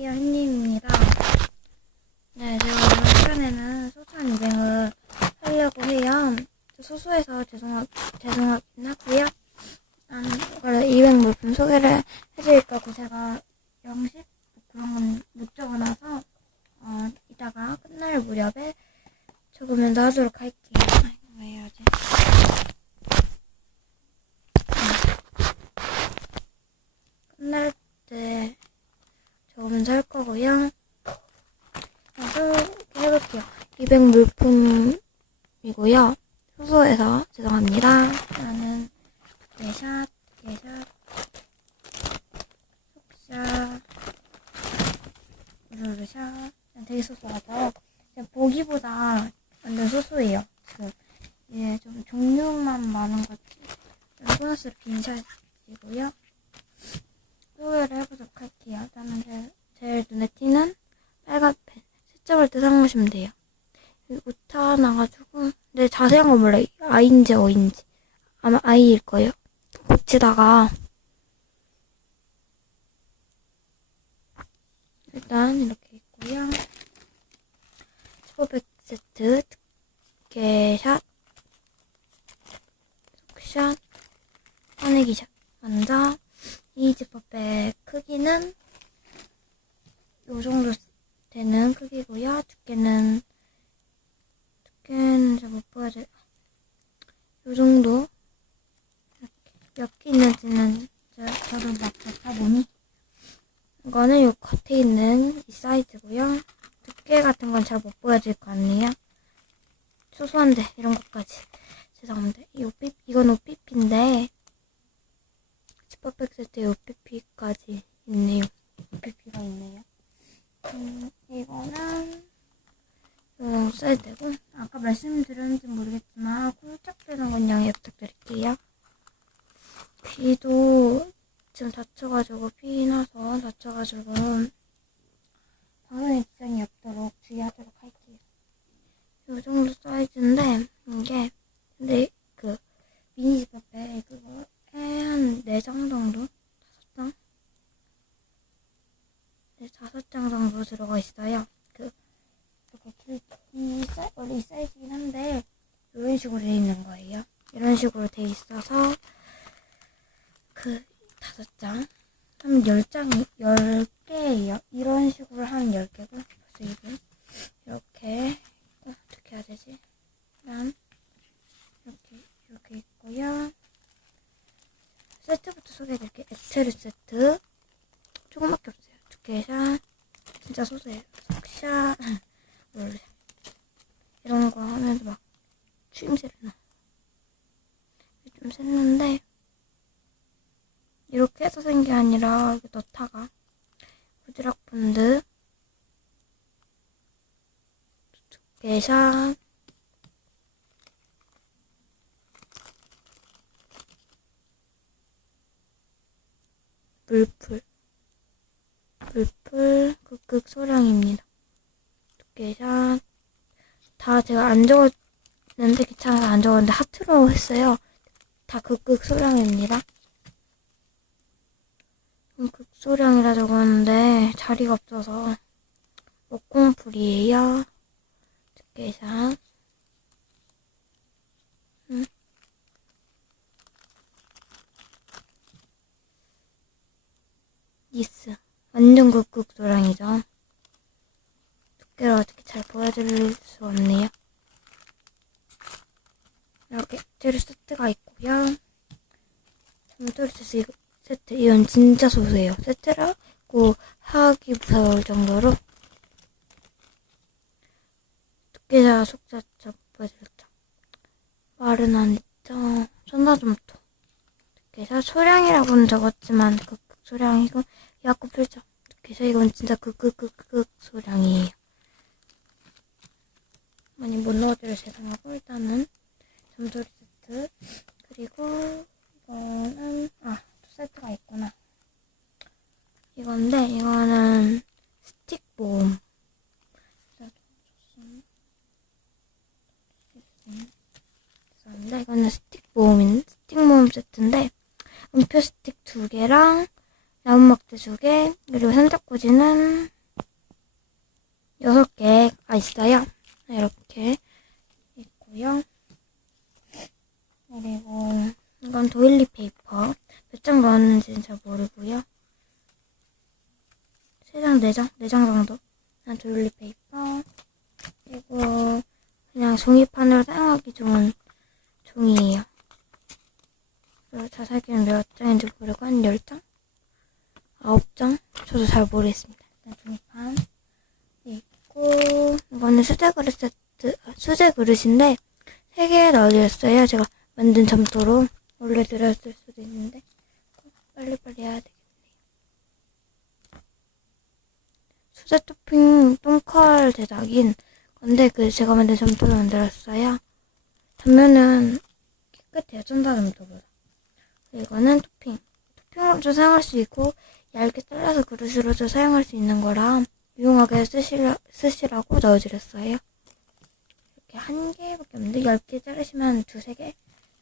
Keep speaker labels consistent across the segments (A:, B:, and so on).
A: 안녕하세요, 햇님입니다. 네, 제가 이번 시간에는 소소한 일행을 하려고 해요. 소소해서 죄송하, 죄송하긴 하고요. 음, 원래 200 물품 소개를 해드릴 거고, 제가 영식? 뭐 그런 건 못 적어놔서, 어, 이따가 끝날 무렵에 적으면 서 하도록 할게요. 아이고, 왜 해야지? 끝날 때 적으면서 할 거고요. 소개해볼게요. 200 물품이고요. 소소해서 죄송합니다. 저는 개샷, 개샷, 속샷, 우르르샷. 되게 소소하죠? 보기보다 완전 소소해요. 지금 이게 좀 종류만 많은 거지. 보너스로 빈샷이고요. 소개를 해보도록 할게요. 일단은 제, 제일 눈에 띄는 빨간 펜. 때 사용하시면 돼요. 오타 나가지고. 근데 자세한 건 몰라요. 아인지 어인지. 아마 아이일 거예요. 고치다가. 일단 이렇게 있고요. 1500 세트, 두께샷, 속샷, 꺼내기샷. 먼저 이 지퍼백 크기는 요 정도 되는 크기고요. 두께는 두께는 잘 못 보여줘요. 요 정도 몇 개 있는지는 저, 저도 막 잡아보니 이거는 요 겉에 있는 이 사이즈고요. 두께 보여줄 거 아니에요. 소소한데 이런 것까지 죄송합니다. 이 오삐 이건 오삐피인데 스퍼백 세트에 OPP까지 있네요. OPP가 있네요. 음, 이거는 이거 써야 되고 아까 말씀드렸는지 모르겠지만 꿀짝되는 건 양해 부탁드릴게요. 귀도 지금 다쳐가지고 피 나서 다쳐가지고 방송에 지장이 없도록 주의하도록 할게요. 이 정도 사이즈인데 이게 근데 그 미니 지퍼백 그거 한 4장 정도? 5장? 네, 5장 정도 들어가 있어요. 그, 이렇게 길, 이, 사이, 원래 이 사이즈긴 한데, 이런 식으로 돼 있는 거예요. 이런 식으로 돼 있어서, 그, 5장? 한 10장이, 10개예요. 이런 식으로 하면 10개고, 벌써 이분. 이렇게, 어, 어떻게 해야 되지? 난, 이렇게, 이렇게 있고요. 세트부터 소개해드릴게요. 에테르 세트. 조금밖에 없어요. 두께샷. 진짜 소소해요. 속샷. 원래. 이런 거 하면 막 추임새를 나. 좀 샜는데, 이렇게 해서 생긴 게 아니라, 이렇게 너타가. 부드락 본드. 두께샷. 물풀 물풀 극극 소량입니다. 두께샷 다 제가 안 적었는데 귀찮아서 안 적었는데 하트로 했어요. 다 극극 소량입니다. 음, 극 소량이라 적었는데 자리가 없어서 목공풀이에요. 두께샷 음. 니스. 완전 극극 도량이죠. 두께를 어떻게 잘 보여드릴 수 없네요. 이렇게 재료 세트가 있고요. 점토리 세트, 세트. 이건 진짜 소소해요. 세트라고 하기 무서울 정도로 두께자 속자자 보여드렸죠. 말은 안 했죠. 전나점토. 두께자 소량이라고는 적었지만 극극 소량이고 야구 필적 그래서 이건 진짜 극극극극 소량이에요. 많이 못 넣어드려 죄송하고 일단은 점소리 세트 그리고 이거는 아또 세트가 있구나. 이건데 이거는 스틱 모음. 죄송합니다. 이거는 스틱 모음인 스틱 모음 세트인데 음표 스틱 두 개랑 나무 막대 두 개, 그리고 산적꽂이는 여섯 개가 있어요. 이렇게 있고요. 그리고 이건 도일리 페이퍼. 몇 장 넣었는지는 잘 모르고요. 세 장, 네 장? 네 장 정도? 그냥 도일리 페이퍼. 그리고 그냥 종이판으로 사용하기 좋은 종이에요. 자세히는 몇 장인지 모르고 한 10장? 9장? 저도 잘 모르겠습니다. 일단 종이판 있고 이거는 수제 그릇 세트, 아, 수제 그릇인데 3개 넣어드렸어요. 제가 만든 점토로 올려드렸을 수도 있는데 빨리빨리 해야 되겠네요. 수제 토핑 똥컬 제작인 건데 그 제가 만든 점토를 만들었어요. 전면은 깨끗해요. 전자 점토보다. 이거는 토핑. 토핑으로도 사용할 수 있고 얇게 잘라서 그릇으로도 사용할 수 있는 거라 유용하게 쓰시라, 쓰시라고 넣어드렸어요. 이렇게 한 개밖에 없는데 얇게 자르시면 두세 개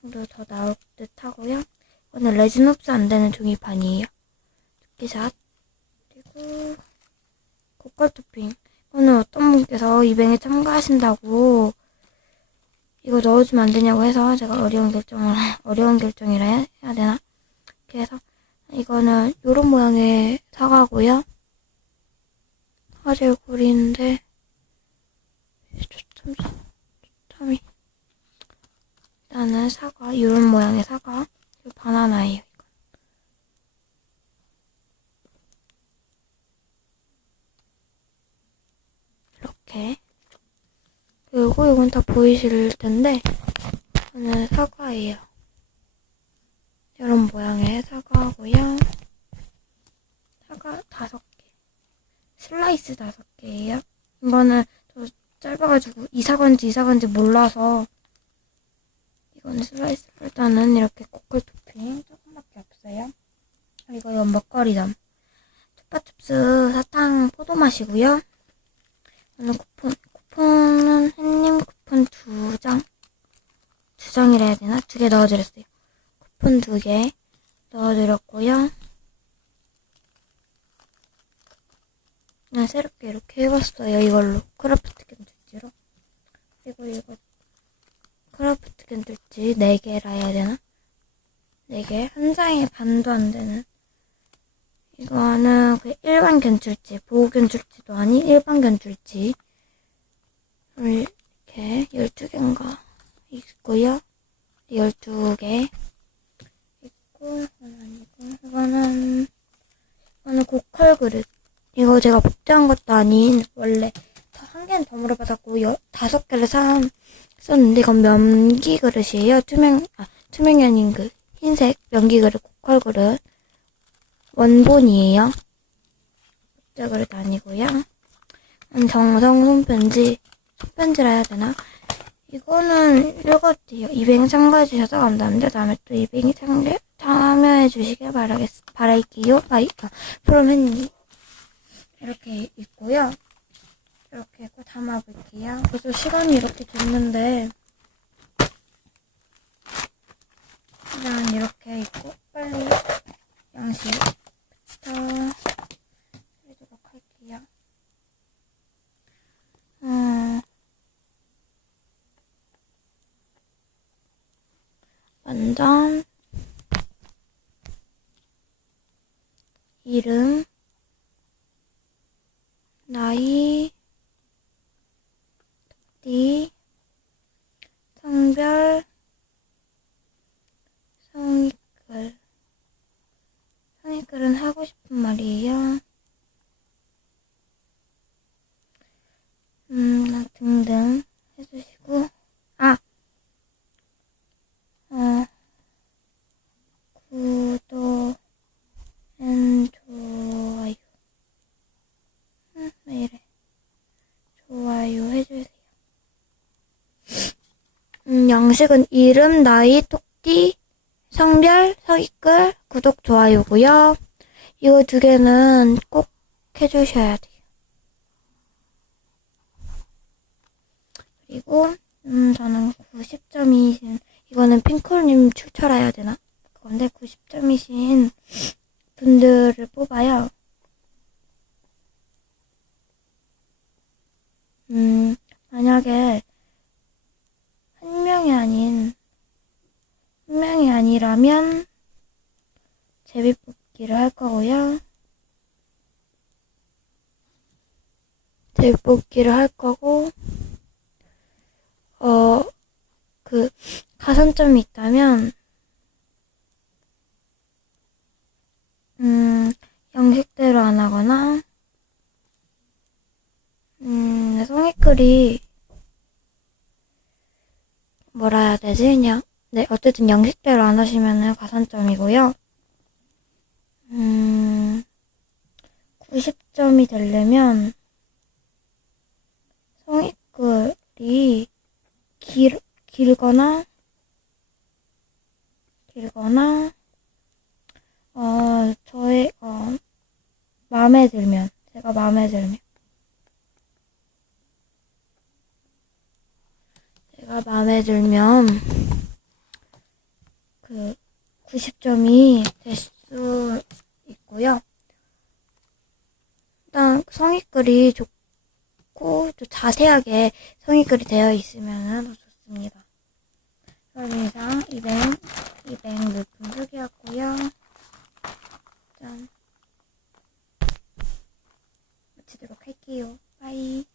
A: 정도 더 나올 듯 하고요. 이거는 레진 흡수 안 되는 종이판이에요. 두께샷. 그리고 고컬 토핑. 이거는 어떤 분께서 이뱅에 참가하신다고 이거 넣어주면 안 되냐고 해서 제가 어려운 결정을 어려운 결정이라 해야 되나? 해서 이거는 요런 모양의 사과고요. 화제 고리인데 초점이 일단은 사과 요런 모양의 사과 요 바나나예요. 이렇게 그리고 이건 다 보이실 텐데 이거는 사과예요. 이런 모양의 사과고요. 사과 다섯 개. 슬라이스 다섯 개예요. 이거는 저 짧아가지고 이 사과인지 이 사과인지 몰라서 이거는 슬라이스 일단은 이렇게 고퀄 토핑 조금밖에 없어요. 그리고 이건 먹거리점. 초파춥스 사탕 포도 맛이고요. 이거는 쿠폰. 쿠폰은 햇님 쿠폰 두 장. 두 장이라 해야 되나? 두 개 넣어드렸어요. 쿠폰 두 개 넣어드렸고요. 그냥 새롭게 이렇게 해봤어요. 이걸로. 크라프트 캔들지로. 그리고 이거 크라프트 캔들지 4개라 해야 되나? 4개. 한 장에 반도 안 되는. 이거는 그 일반 견출지, 보호 견출지도 아닌 일반 견출지. 이렇게 12개인가 있고요. 12개 있고, 아니고, 이거는, 이거는 고컬 그릇. 이거 제가 복제한 것도 아닌, 원래 한 개는 더 물어받았고, 여, 다섯 개를 사, 썼는데, 이건 면기 그릇이에요. 투명, 아, 투명이 아닌 그, 흰색 면기 그릇, 고컬 그릇. 원본이에요. 복제 그릇 아니고요. 음, 정성 손편지, 손편지라 해야 되나? 이거는 읽었대요. 이뱅 참가해 주셔서 감사합니다. 다음에 또 이뱅이 참여, 참여해 주시길 바라겠, 바랄게요. 바이, 아, 프롬hen님. 이렇게 있고요. 이렇게 있고 담아볼게요. 벌써 시간이 이렇게 됐는데, 그냥 이렇게 있고, 빨리 양식부터 해주도록 할게요. 음, 완전 이름 나이 띠 성별 성의글 성의글은 하고 싶은 말이에요. 음, 등등 해주시고, 아, 어, 구독, 앤 좋아요. 음, 왜 이래. 좋아요 해주세요. 음, 양식은 이름, 나이, 똑띠, 성별, 성의글, 구독, 좋아요고요. 이거 두 개는 꼭 해주셔야 돼요. 그리고 음 저는 90점이신 이거는 핑클님 추천해야 되나? 그건데 90점이신 분들을 뽑아요. 음, 만약에 한 명이 아닌, 한 명이 아니라면 제비뽑기를 할 거고요. 제비뽑기를 할 거고, 어, 그, 가산점이 있다면, 음, 형식대로 안 하거나, 음, 성의글이, 뭐라 해야 되지? 그냥, 네, 어쨌든 양식대로 안 하시면은 가산점이고요. 음, 90점이 되려면, 성의글이 길, 길거나, 길거나, 어, 저의, 어, 마음에 들면, 제가 마음에 들면. 제가 마음에 들면 그 90점이 될 수 있고요. 일단 성의글이 좋고 또 자세하게 성의글이 되어 있으면 더 좋습니다. 그럼 이상 200, 200 물품 소개였고요. 짠. 마치도록 할게요. 빠이.